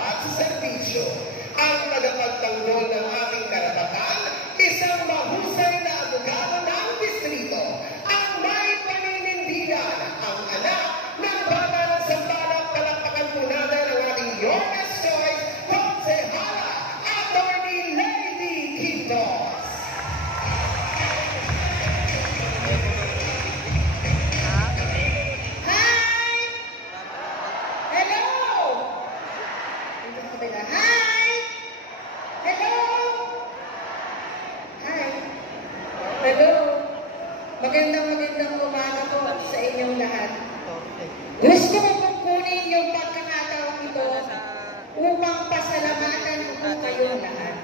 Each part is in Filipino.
tapat sa serbisyo. Ang tagapagtanggol ng ating karapatan, isang mahusay na abogado ng distrito, ang may paninindigan, ang anak ng bata ng sambalang. Palakpakan po natin ang ating Your Best Choice, Konsehala, Attorney Lady Quintos. Magandang umaga po sa inyong lahat. Gusto ko pong kunin yung pagkakataon ito upang pasalamatan ko kayong lahat.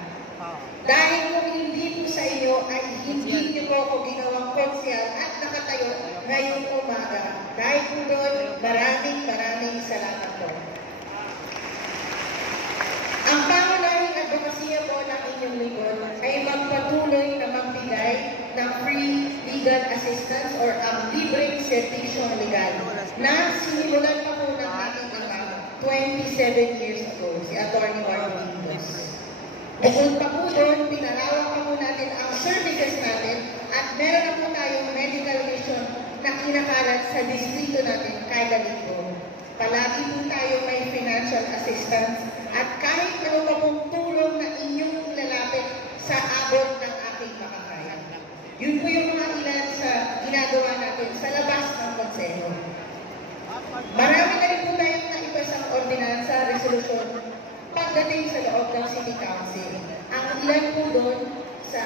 Dahil kung hindi po sa inyo ay hindi niyo po ako ginawang konsyal at nakatayo ngayong umaga. Dahil po doon, maraming salamat po. Ang pangunahing advokasya po ng inyong lingkod ay magpatuloy na magbigay ng free legal assistance or ang libreng servisyon legal na sinimulan pa po ng ating ama 27 years ago, si Atty. Marvin Quintos. Bukod pa po doon, pinalawak pa po natin ang services natin at meron na po tayong medical mission na kinakalat sa distrito natin kada linggo. Palagi po tayo may financial assistance at kahit ano pa pong tulong na inyong ilalapit sa abot ng aking makakaya. Yun po yung mga ilan sa ginagawa natin sa labas ng konseho. Marami na rin po tayong naipasang ordinansa, resolusyon pagdating sa loob ng City Council. Ang ilan po doon sa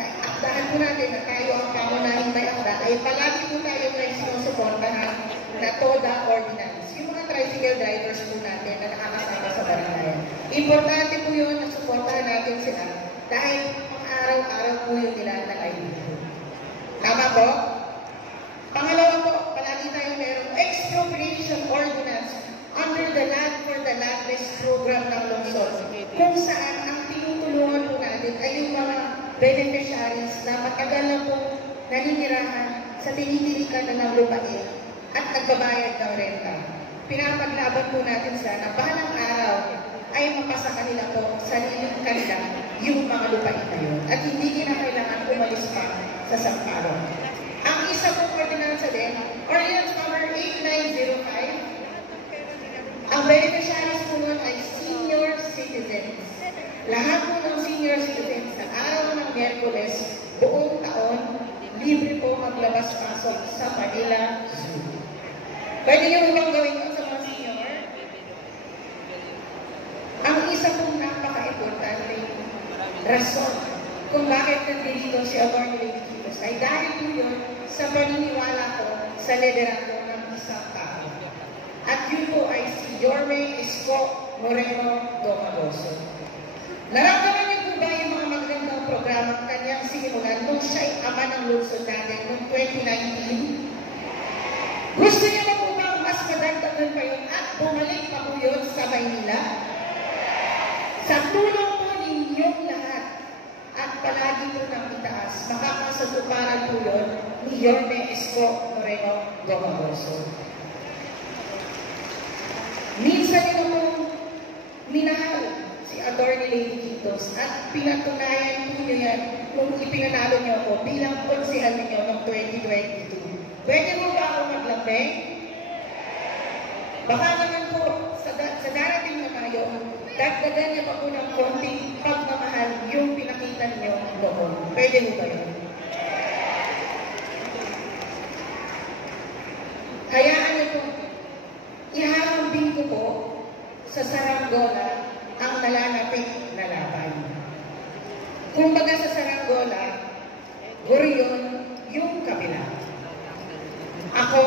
naakdahan po natin na tayo ang pangunahing may akda ay palagi po tayo may sinusuportahan na TODA ordinance. Yung mga tricycle drivers po natin na nakakasama sa barangayan. Importante po yun na suportahan natin sila dahil araw-araw po yung nila na livelihood. Tama po? Pangalawa po, palagi tayong mayroong expropriation ordinance under the Land for the Landless program ng lungsod, kung saan ang tinutulungan po natin ay yung mga beneficiaries na matagal na po naninirahan sa tinitirikan na ng lupain at nagbabayad ng renta. Pinapaglaban po natin sila na bahalang araw ay mapasa kanila po sariling kanila yung mga lupain na yun at hindi kinakailangan umalis pa sa samparon. Ang isa pong ordinansa din, Ordinance number 8905, ang beneficiaries po nun ay senior citizens. Lahat po ng senior citizens sa araw ng Miyerkules, buong taon, libre po maglabas-pasok sa Manila Zoo. Pwede nyo bang gawin yun sa mga senior? Ang isa pong napaka-importante rason kung bakit nandito si Atty. Lady Quintos ay dahil po yun sa paniniwala ko sa liderato ng isang tao. At yun po ay si Yorme Isko Moreno Domagoso. Naramdaman niyo po ba yung mga magandang programang kanyang sinimulan nung siya'y ama ng lungsod natin noong 2019? Gusto niya ba po bang mas madagdagan pa yun at bumalik pa po yun sa Maynila? Sa tulong po ninyong lahat at palagi po ng itaas, makakasatuparan po yun ni Yorme Isko Moreno Domagoso. Minsan nyo pong minahal si Atty. Lady Quintos at pinatunayan po nyo yan nung ipinanalo nyo ako bilang konsehal ninyo noong 2022. Pwede mo ba ako maglambing? Baka naman po sa darating na tayo, dagdagan niya pa po ng konting pagmamahal yung pinakita niyo noon. Pwede mo ba yun? Hayaan niyo po, ihahambing ko po sa saranggola ang nalalapit na laban. Kumbaga sa saranggola, guriyon yung kabila. Ako,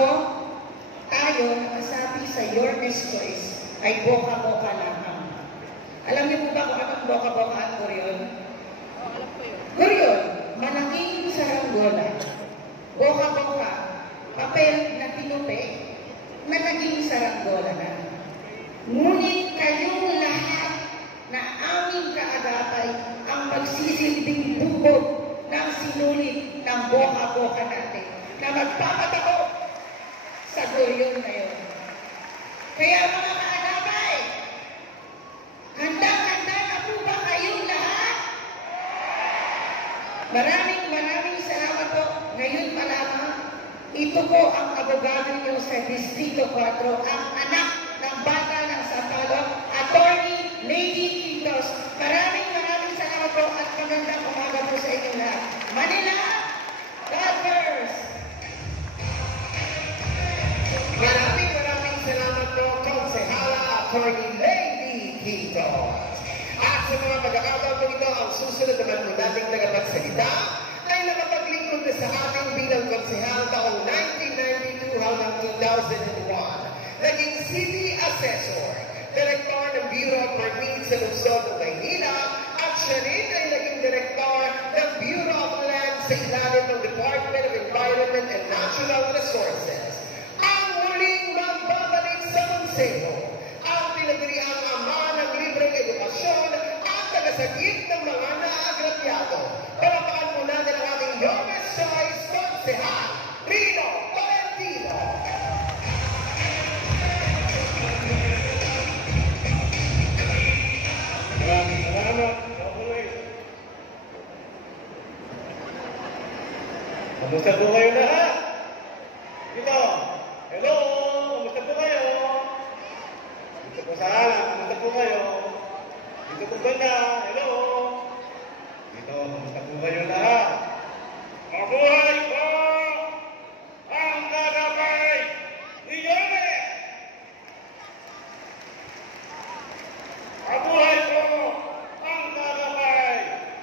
tayo, nakasabi sa Your Best Choice, ay boka-boka lamang. Alam niyo po ba kung anong boka-boka at guriyon? Guriyon, malaking saranggola. Boka-boka, papel na tinupi, na naging saranggola na. Ngunit kayong lahat na aming kaagapay ang magsisilbing bubog ng sinulit ng boka-boka natin na magpapatao sa guriyon na yun. Kaya mga kaagapay, ito po ang abogado niyo sa Distrito 4, ang anak ng bata ng Sampaloc, Attorney Lady Quitos. Maraming salamat po at magandang umaga po sa inyo lahat. Manila, God first! Maraming salamat po, Konsehala Attorney Lady Quitos. At sa mga pagkakataon po ito, ang susunod naman po nating tagapagsalita ay nakapaglingkod na sa ating bilang konsehal taong 1992 hanggang 2001. Naging City Assessor, Direktor ng Bureau of Permits sa Lungsod ng Maynila, at siya rin ay naging Direktor ng Bureau of Land sa ilalim ng Department of Environment and Natural Resources. Ang muling magbabalik sa konseho, ang pinagdiriang ama ng libreng edukasyon at tagasagip ng mga naagrabyado. Palapakan po natin ang ating Youngest Choice Konsehal, Rino Tolentino. Maraming salamat. Kamusta po kayo lahat? Dito. Hello. Kamusta po kayo? Dito po sa alam. Kamusta po kayo? Dito po banda. Hello. Dito. Kamusta po kayo lahat? Mabuhay po ang gagabay ni Yone! Mabuhay po ang gagabay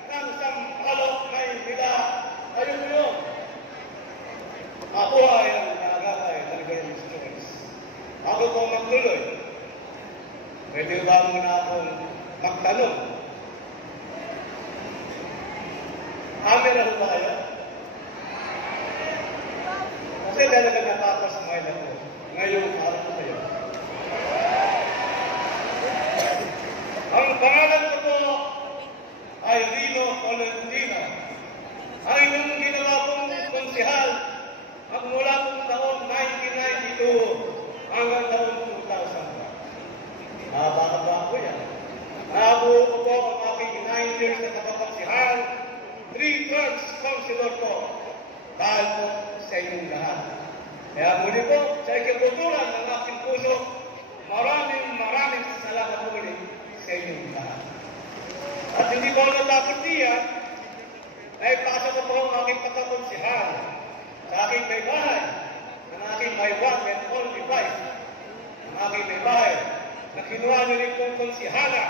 ng Sampaloc, Maynila. Ayun po yun. Mabuhay ang gagabay ng Youngest Choice. Ako po magtuloy. Pwede ba muna akong magtanong? Camera ho ba kayo? Kasi talaga napapasmile ako. Ngayong araw ko kayo. Ang pangalan ko po ay Rino Tolentino. Ang inyong ginawa pong konsehal magmula pong taong 1992 hanggang taong 2001. Haba-haba ko yan. Nabuo ko po ang aking 9 years na kapaponsehal, 3 terms councilor ko, dahil po sa inyong lahat. Kaya muli po, sa ikabuturan ng aking puso, maraming salamat po ulit sa inyong lahat. At hindi po natakot diyan, naipasa ko po ang aking kapaponsehal sa aking may bahay, ang aking may one and only wife, ang aking may bahay, na kinuha niyo rin pong konsehala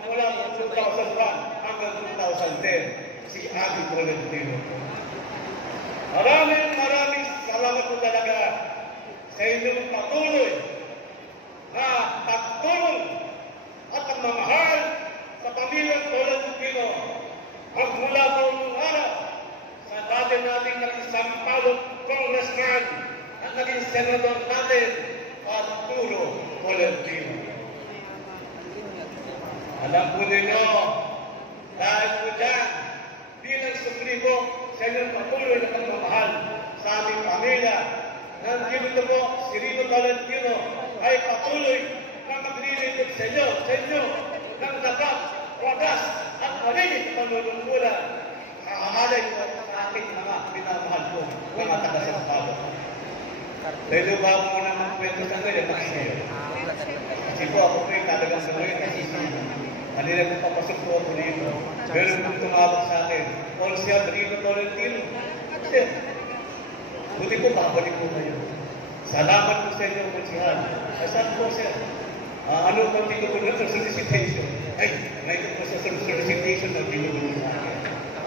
mula noong 2001 hanggang 2010, si Abby Tolentino. Maraming salamat po talaga sa inyong patuloy na pagtulong at pagmamahal sa pamilyang Tolentino magmula po noong araw sa dati nating naging Sampaloc Congressman at naging Senador natin Arturo Tolentino. Alam po ninyo, dahil po dyan, bilang suplibo sa inyong patuloy na pagmamahal sa aming pamilya, nandito po si Rino Tolentino ay patuloy na maglilingkod sa inyo ng dapat, wagas at malinis na panunungkulan sa amalay ko sa aking mga minamahal ko, mga taga-Sampaloc. Pwede ba ako muna magkwento sa ngayon mag-isayo? Kasi po ako po yung talagang sa ngayon kasi kanina po papasok po ako dito. Meron po tumawag sa akin, Konsehal Rino Tolentino. Kasi, buti po babalik po kayo. Salamat po sa inyo, Konsehal. Saan po, sir? Ano po tinugunan sa solicitation? Ay, ngayon po sa solicitation na tinugunan sa akin.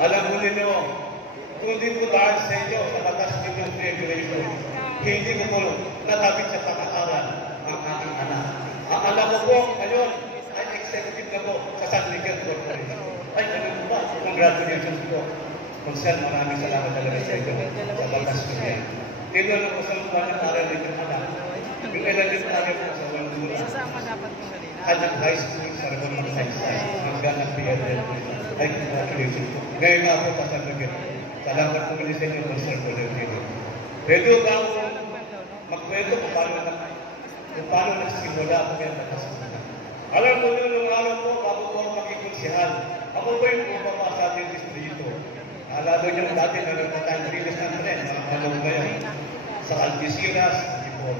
Alam mo ninyo, kung hindi po dahil sa inyo sa batas ninyo regulation, hindi ko po natapit sa pag-aaral ang aking anak. Ang alam ko po ngayon ay executive na po sa San Miguel Corporation. Ay, ano po ba? Congratulations po. Konsehal, maraming salamat talaga sa inyo sa batas ninyo. Tingnan lang po sa mga nag-aaral din yung anak. Yung ilan din tayo po sa Wandura. Hanggang high school sa Ramon Magsaysay. Hanggang ang PLL. Ay, congratulations po. Ngayon nga po pa sa Miguel. Salamat po ulit sa inyo, Konsehal Tolentino. Pwede ba ako magkwento kung paano nagsimula ako ngayon na kasunod? Alam mo nyo, nung araw po, bago po ako maging konsehal, ako ba yung bumaba sa ating distrito? Alalo nyo dati na nagtatang rilis ng tren, mga panong ngayon. sa Algeciras, hindi po.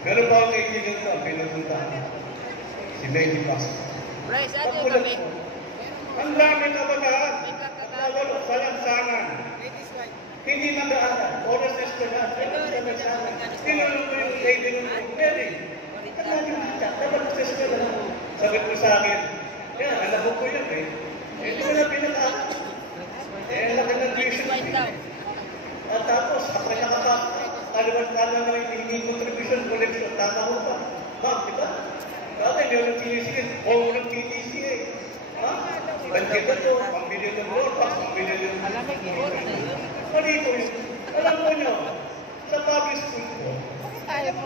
Meron pa akong kaibigan ko, pinupuntahan. Si Lady Pastor. Ang dami kabagaan. Walo, sa lansangan. Hindi mag-aaral. Oras na estudyante. Sa lansangan. Tinulong ko yung lady ng Mary. Ang lagi kita. Dapat sa eskwela. Sabi ko sa akin, yan, alam ko yun eh. Hindi ko na pinag-aaral. Laki ng tuition. At tapos, ako nakakaliwan-kalan na hindi contribution collection. Tama ko pa. Ma'am, di ba? Dati, hindi ako ng TDC. Oo, ng TDC eh. Ha? Bandito to, pambili ng Lorpax, pambili ng... Malito yun. Alam mo nyo, sa public school ko,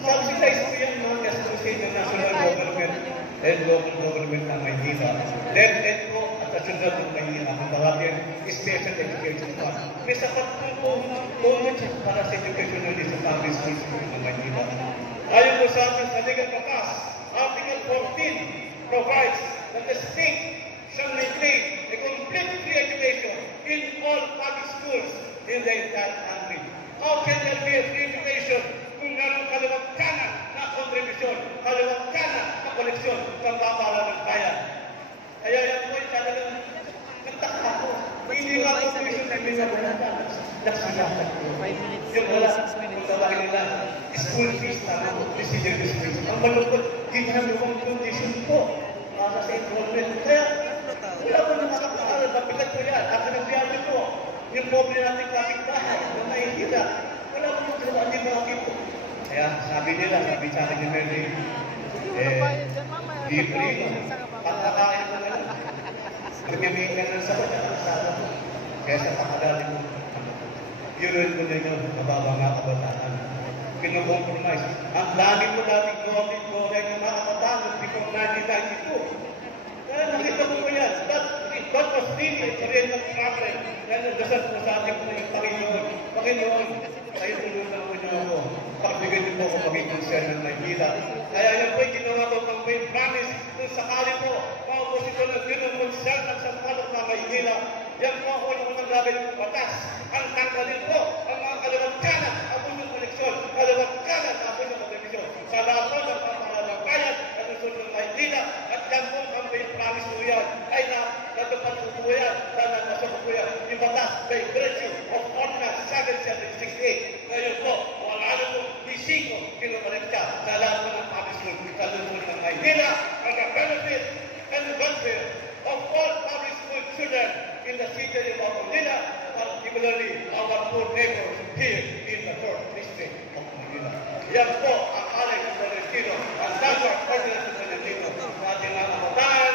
subsidize ko yan mga gastusin ng national government and local government ng Maynila. Led ko at sa syudad ng Maynila, ang tawagin Special Education Fund. May sapat po para sa education ulit sa public schools ng Maynila. Ayon po sa amin sa Liga Batas, Article 14 provides that the state shall maintain a complete free education in all public schools in the entire country. How can there be a free education kung meron kalawang kanan na kontribusyon, kalawang kanan na koleksyon ng babala ng bayan? Kaya yan po yung talagang nagtakpa ko. Hindi nga kontribusyon na binabalatan. Nagsalakat ko. Yung wala, kung tawagin nila, school fees na procedure fees. Ang malungkot, ginagawa condition po para sa enrollment. Kaya, wala ko na makakaaral, mabigat ko yan. Ako ng biyahe ko, yung pobre natin kapit-bahay, na mahihira. Wala ko yung trabaho, hindi makakit ko. Kaya sabi nila, sabi sa akin ni Mary, di free, pagkakain mo na lang. Nagmimingin ng sabat at kasama ko. Kaya sa pakadali mo, yun ko na yun, mababa nga kabataan. Kinukompromise. Ang dami mo natin COVID ng mga kabataan before 1992. Kaya nakita ko yan. That was really a real problem. Kaya nagdasal po sa atin po yung Panginoon. Panginoon, kayo tulungan ko niyo ako. Pagbigay niyo po ako maging concern ng Maynila. Kaya yan po yung ginawa ko pang may promise kung sakali po, maubos ito ng ginong concern ng sampalok ng Maynila. Yan po ako ng unang gagawin ng batas. Ang tanggalin po ang mga kalawang kanan, abon ng koleksyon, kalawang kanan, abon ng koleksyon. Sa lahat po ng pamahalang bayan, at usunod ng Maynila, at yan po ang may promise po yan, ay natupad po yan, dahil nasa po yan, yung batas by virtue of Ordinance 7768. Ngayon po, wala na po, di 5 kilometer ka, sa lahat po ng public school, sa lungsod ng Maynila, ang benefit and welfare of all public school children in the city of Manila, particularly our poor neighbors here in the 4th district of Manila. Yan po ang alay ng Tolentino, ang Danwar Ordinance ng Tolentino. Sa ating mga kabataan,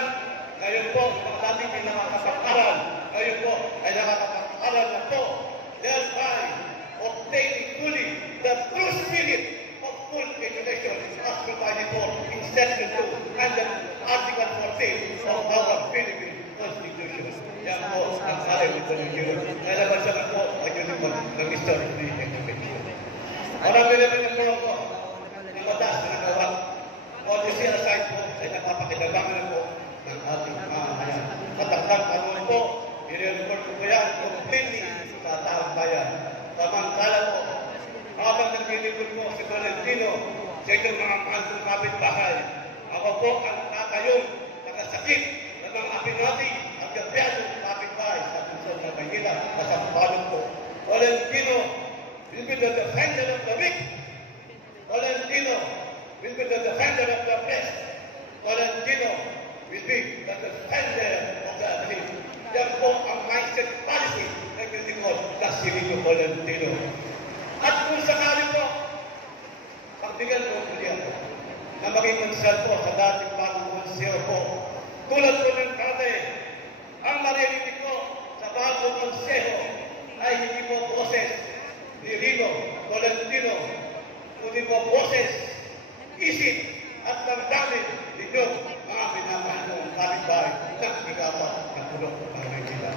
ngayon po, ang dating hindi nakakapag-aral, ngayon po ay nakakapag-aral na po, thereby obtaining fully the true spirit of full education as provided for in Section 2 and the Article 14 of our Philippine Constitution. Yan po ang alay ng Tolentino. Nalaban sa po ang uniform ng History of Education. Marami naman ang mga po ng batas na nagawa. Policy aside po ay napapakinabangan po ng ating mamamayan. Matangkang ano po, i-report ko yan completely sa taong bayan. Samantala po, habang naglilipod po si Tolentino sa inyong mga mahal kong kapitbahay, ako po ang nakayong nakasakit na mga apinati ang gabyadong kapitbahay sa puso ng Maynila at sa palong po. Tolentino will be the defender of the weak. Tolentino will be the defender of the oppressed. Tolentino will be the defender of the elite. Yan po ang mindset policy ng Unicorn na si Rico Tolentino. At kung sakali po, pagbigyan ko po niya na maging konsel po sa dating bagong konsel po. Tulad po ng kate, ang marinig ko sa bagong konseho ay hindi po boses ni Rico Tolentino, kundi po boses, isip at damdamin ninyo mga pinamahal ng kapitbahay ng Igapa ng Pulong ng Maynila.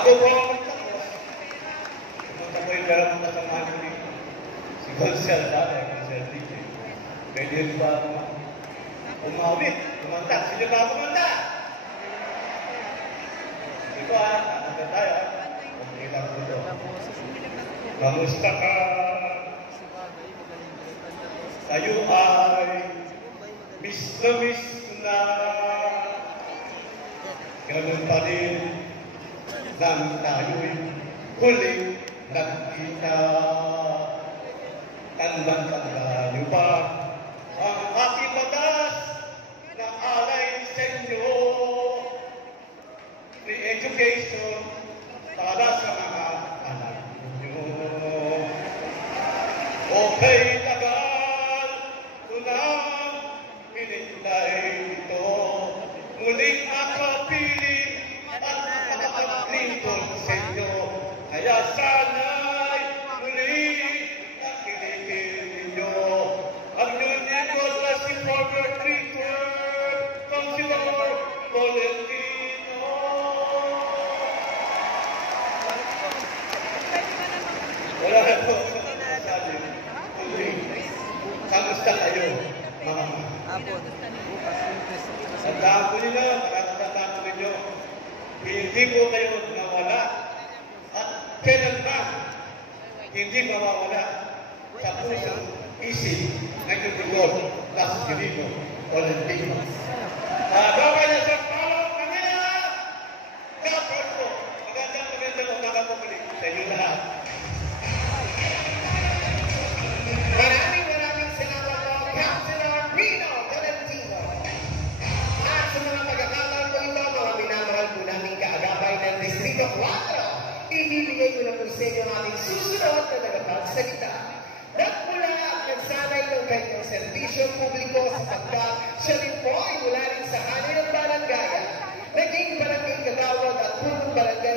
Ako po ang magtapos. Pumunta po yung dalang kasamahan ko dito. Si Consel dati, Consel DJ. Pwede rin ba umawit, kumanta? Sino ba kumanta? Ito kumanta tayo. Okay lang po ito. Kamusta ka? Tayo ay miss na miss na. Ganun pa rin nang tayo'y huling nagkita. Tandang-tanda niyo ba ang aking batas na alay sa inyo? Free education para sa mga anak ninyo. Okay, tagal, tunang pinintay ito. Muling akapiling at makapaglingkod sa inyo. Kaya sana'y muli nakiligin ninyo. Ang lingkod na si former Twitter, Councilor Tolentino. Wala na po sa sabi. Kamusta kayo, mga tandaan ko nila, nakakatandaan ko ninyo, hindi po kayo nawala at kailan ba hindi mawawala sa puso, isip ng inyong lingkod na si Quirino Tolentino. Babay na sa palong kanila, kapag po, magandang umaga po muli sa inyo lahat. Maraming salamat po, Councilor Rino Tolentino. At sa mga pagkakataon po ito, mga minamahal po namin kaagapay ng Distrito 4, ibibigay ko na po sa inyo ang aming susunod na tagapagsalita. Nagmula at nagsanay ng kanyang serbisyo publiko sapagkat siya rin po ay mula rin sa hanay ng barangay, naging barangay katawag at punong barangay